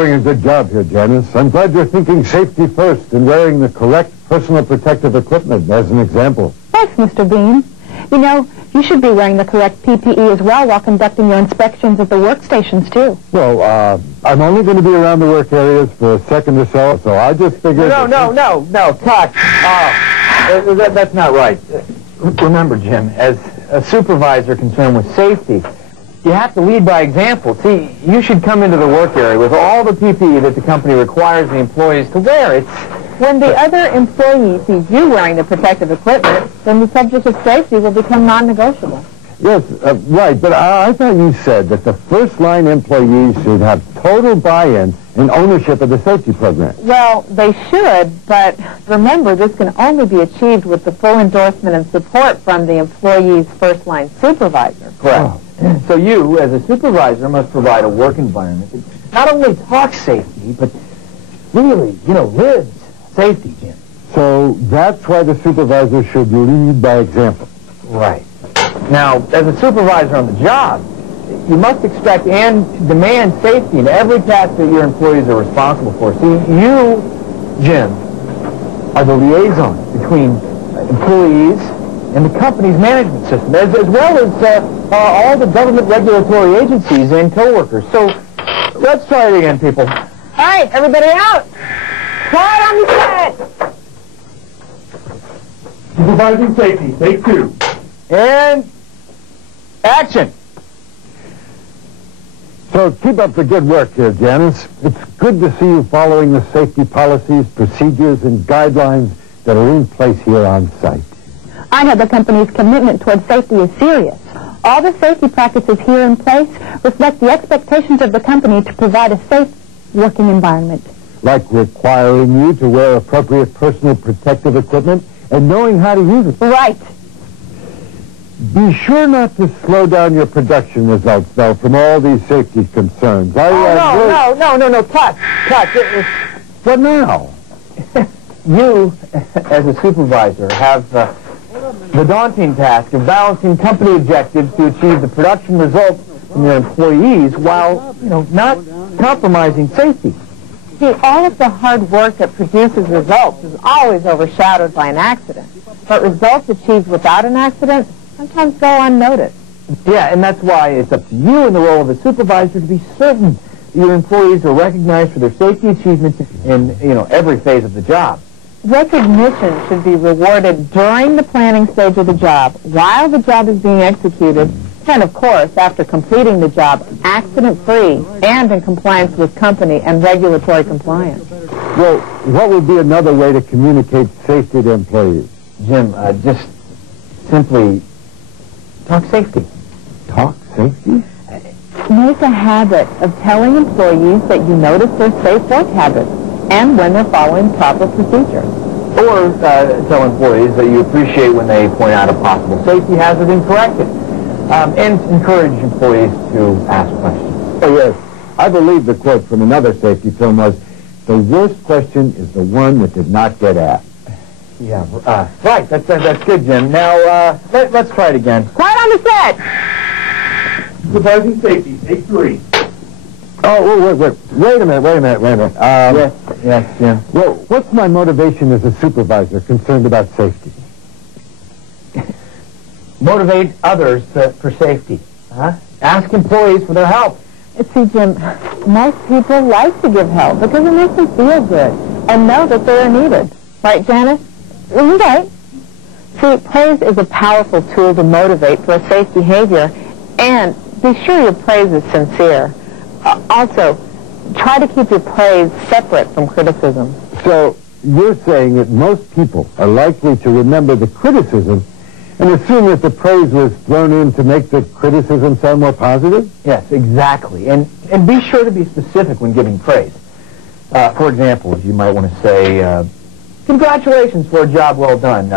doing a good job here, Janice. I'm glad you're thinking safety first and wearing the correct personal protective equipment as an example. Thanks, Mr. Bean. You know, you should be wearing the correct PPE as well while conducting your inspections at the workstations, too. Well, I'm only going to be around the work areas for a second or so I just figured... No, Tuck. That's not right. Remember, Jim, as a supervisor concerned with safety, you have to lead by example. See, you should come into the work area with all the PPE that the company requires the employees to wear. When the other employee sees you wearing the protective equipment, then the subject of safety will become non-negotiable. Yes, right, but I thought you said that the first-line employees should have total buy-in and ownership of the safety program. Well, they should, but remember, this can only be achieved with the full endorsement and support from the employee's first-line supervisor. Correct. Oh. So you, as a supervisor, must provide a work environment that not only talks safety, but really, lives safety, Jim. So that's why the supervisor should lead by example. Right. Now, as a supervisor on the job, you must expect and demand safety in every task that your employees are responsible for. See, you, Jim, are the liaison between employees and the company's management system, as well as all the government regulatory agencies and coworkers. So, let's try it again, people. All right, everybody out. Quiet on the set. Supervising safety, take 2. And action. So keep up the good work here, Janice. It's good to see you following the safety policies, procedures, and guidelines that are in place here on site. I know the company's commitment toward safety is serious. All the safety practices here in place reflect the expectations of the company to provide a safe working environment. Like requiring you to wear appropriate personal protective equipment and knowing how to use it. Right. Be sure not to slow down your production results, though, from all these safety concerns. No, Cut. What now? You, as a supervisor, have the daunting task of balancing company objectives to achieve the production results from your employees while, not compromising safety. See, all of the hard work that produces results is always overshadowed by an accident. But results achieved without an accident sometimes go unnoticed. Yeah, and that's why it's up to you in the role of a supervisor to be certain that your employees are recognized for their safety achievements in, every phase of the job. Recognition should be rewarded during the planning stage of the job, while the job is being executed, and of course, after completing the job, accident-free and in compliance with company and regulatory compliance. Well, what would be another way to communicate safety to employees? Jim, just simply talk safety. Talk safety? Make a habit of telling employees that you notice their safe work habits and when they're following proper procedures. Or tell employees that you appreciate when they point out a possible safety hazard and correct it. And encourage employees to ask questions. Oh, yes. I believe the quote from another safety film was, "The worst question is the one that did not get asked." Yeah, right. That's good, Jim. Now, let's try it again. Quiet on the set! Supervising safety, take 3. Oh, wait a minute. Yes, Jim. Well, what's my motivation as a supervisor concerned about safety? Motivate others for safety. Ask employees for their help. See, Jim, most people like to give help because it makes them feel good and know that they are needed. Right, Janice? Right. See, praise is a powerful tool to motivate for a safe behavior, and be sure your praise is sincere. Also, try to keep your praise separate from criticism. So, you're saying that most people are likely to remember the criticism and assume that the praise was thrown in to make the criticism sound more positive? Yes, exactly. And be sure to be specific when giving praise. For example, you might want to say, congratulations for a job well done.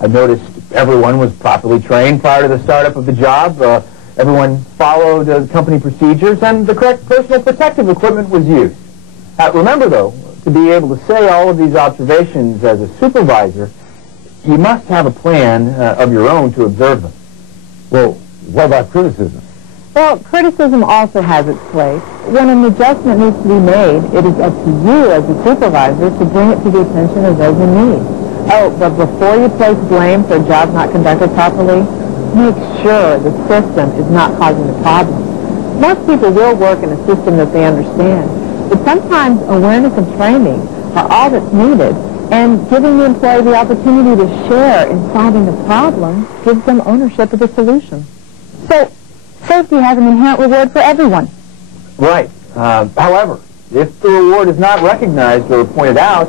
I noticed everyone was properly trained prior to the startup of the job. Everyone followed company procedures, and the correct personal protective equipment was used. Remember, though, to be able to say all of these observations as a supervisor, you must have a plan of your own to observe them. Well, what about criticism? Well, criticism also has its place. When an adjustment needs to be made, it is up to you as a supervisor to bring it to the attention of those in need. Oh, but before you place blame for a job not conducted properly, make sure the system is not causing the problem. Most people will work in a system that they understand, but sometimes awareness and training are all that's needed, and giving the employee the opportunity to share in solving the problem gives them ownership of the solution. So, safety has an inherent reward for everyone. Right. However, if the reward is not recognized or pointed out,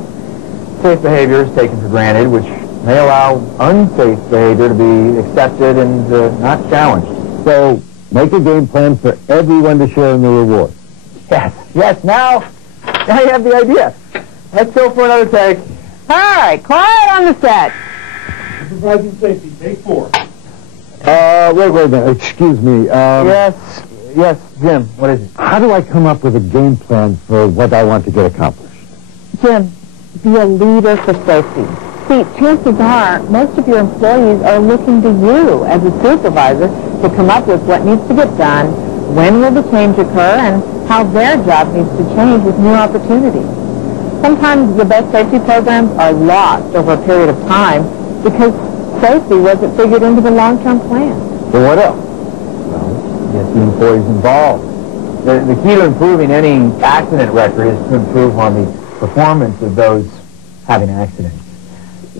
safe behavior is taken for granted, which may allow unsafe behavior to be accepted and not challenged. So, make a game plan for everyone to share in the reward. Yes, now you have the idea. Let's go for another take. All right, quiet on the set. Supervising safety, take 4. Wait a minute. Excuse me. Yes, Jim, what is it? How do I come up with a game plan for what I want to get accomplished? Jim, be a leader for safety. See, chances are most of your employees are looking to you as a supervisor to come up with what needs to get done, when will the change occur, and how their job needs to change with new opportunities. Sometimes the best safety programs are lost over a period of time because safety wasn't figured into the long-term plan. So what else? Well, get the employees involved. The key to improving any accident record is to improve on the performance of those having accidents.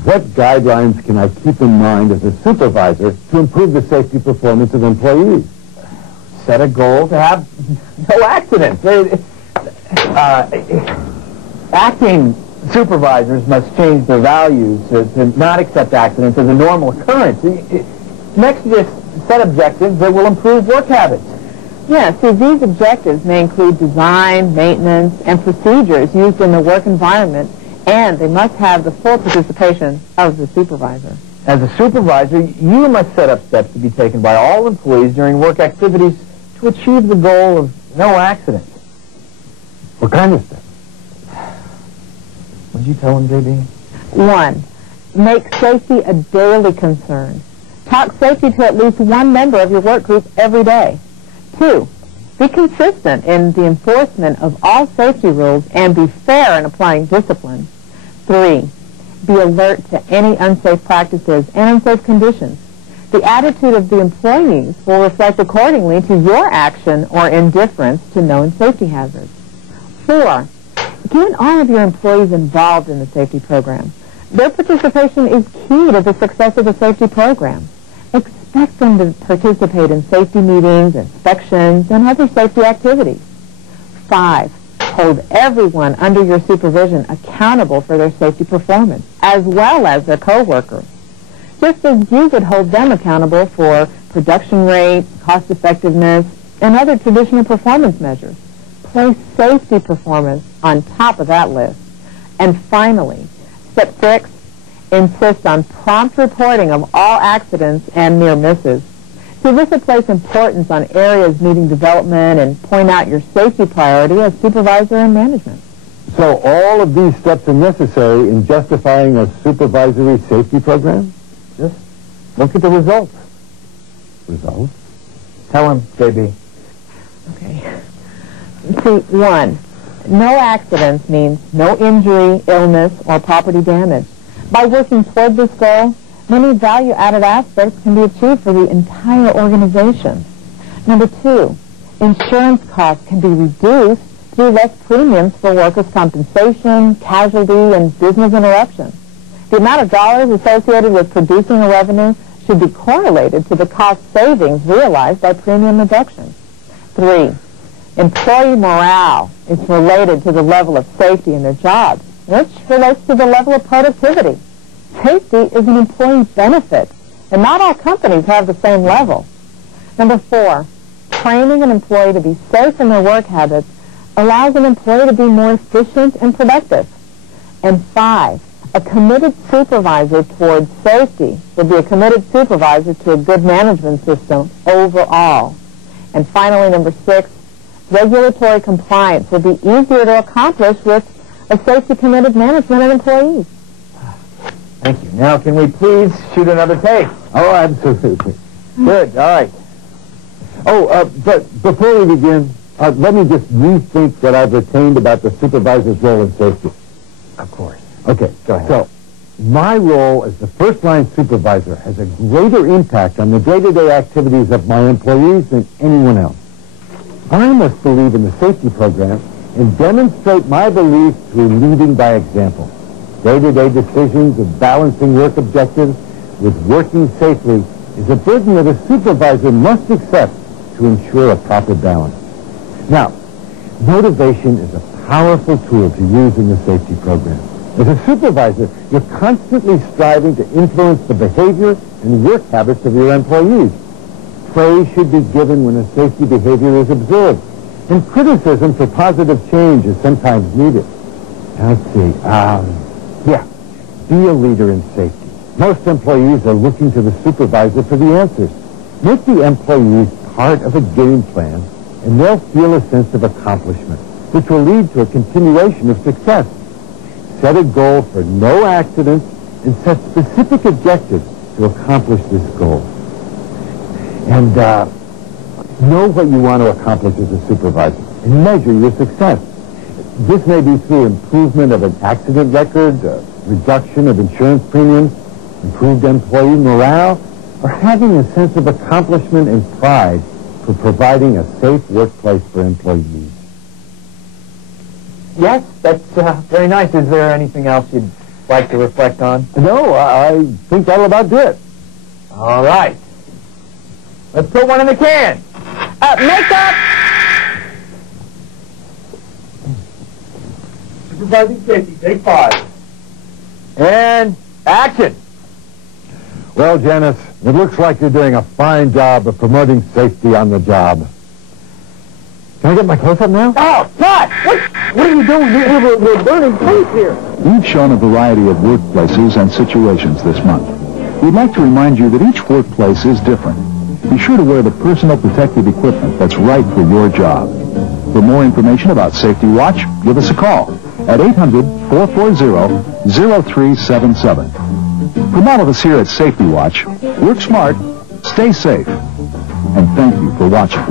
What guidelines can I keep in mind as a supervisor to improve the safety performance of employees? Set a goal to have no accidents. Acting supervisors must change their values to not accept accidents as a normal occurrence. Next, just set objectives that will improve work habits. Yeah, see, these objectives may include design, maintenance, and procedures used in the work environment, and they must have the full participation of the supervisor. As a supervisor, you must set up steps to be taken by all employees during work activities to achieve the goal of no accidents. What kind of steps? What did you tell him, JB? 1, make safety a daily concern. Talk safety to at least one member of your work group every day. 2, be consistent in the enforcement of all safety rules and be fair in applying discipline. 3, be alert to any unsafe practices and unsafe conditions. The attitude of the employees will reflect accordingly to your action or indifference to known safety hazards. 4, get all of your employees involved in the safety program. Their participation is key to the success of the safety program. Expect them to participate in safety meetings, inspections, and other safety activities. 5, hold everyone under your supervision accountable for their safety performance, as well as their co-workers. Just as you would hold them accountable for production rates, cost effectiveness, and other traditional performance measures. Place safety performance on top of that list. And finally, step 6, insist on prompt reporting of all accidents and near misses. So this will place importance on areas needing development and point out your safety priority as supervisor and management. So all of these steps are necessary in justifying a supervisory safety program? Just look at the results. Results? Tell him, JB. Okay. See, 1, no accidents means no injury, illness, or property damage. By working toward this goal, many value-added aspects can be achieved for the entire organization. Number 2, insurance costs can be reduced through less premiums for workers' compensation, casualty, and business interruption. The amount of dollars associated with producing a revenue should be correlated to the cost savings realized by premium reduction. 3, employee morale is related to the level of safety in their jobs, which relates to the level of productivity. Safety is an employee benefit, and not all companies have the same level. Number 4, training an employee to be safe in their work habits allows an employee to be more efficient and productive. And 5, a committed supervisor towards safety would be a committed supervisor to a good management system overall. And finally, number 6, regulatory compliance will be easier to accomplish with a safety-committed management of employees. Thank you. Now, can we please shoot another take? Oh, absolutely. Good. All right. But before we begin, let me just rethink what I've retained about the supervisor's role in safety. Of course. Okay, Go ahead. So, my role as the first-line supervisor has a greater impact on the day-to-day activities of my employees than anyone else. I must believe in the safety program and demonstrate my belief through leading by example. Day-to-day decisions of balancing work objectives with working safely is a burden that a supervisor must accept to ensure a proper balance. Now, motivation is a powerful tool to use in the safety program. As a supervisor, you're constantly striving to influence the behavior and work habits of your employees. Praise should be given when a safety behavior is observed, and criticism for positive change is sometimes needed. Let's see. Be a leader in safety. Most employees are looking to the supervisor for the answers. Make the employees part of a game plan, and they'll feel a sense of accomplishment, which will lead to a continuation of success. Set a goal for no accidents and set specific objectives to accomplish this goal. And know what you want to accomplish as a supervisor and measure your success. This may be through improvement of an accident record, reduction of insurance premiums, improved employee morale, or having a sense of accomplishment and pride for providing a safe workplace for employees. Yes, that's very nice. Is there anything else you'd like to reflect on? No, I think that'll about do it. All right. Let's put one in the can. Makeup! Supervising safety, take 5. And action. Well, Janice, it looks like you're doing a fine job of promoting safety on the job. Can I get my close-up now? Oh, God! What are you doing here? We're burning place here. We've shown a variety of workplaces and situations this month. We'd like to remind you that each workplace is different. Be sure to wear the personal protective equipment that's right for your job. For more information about Safety Watch, give us a call at 800-440-0377. From all of us here at Safety Watch, work smart, stay safe, and thank you for watching.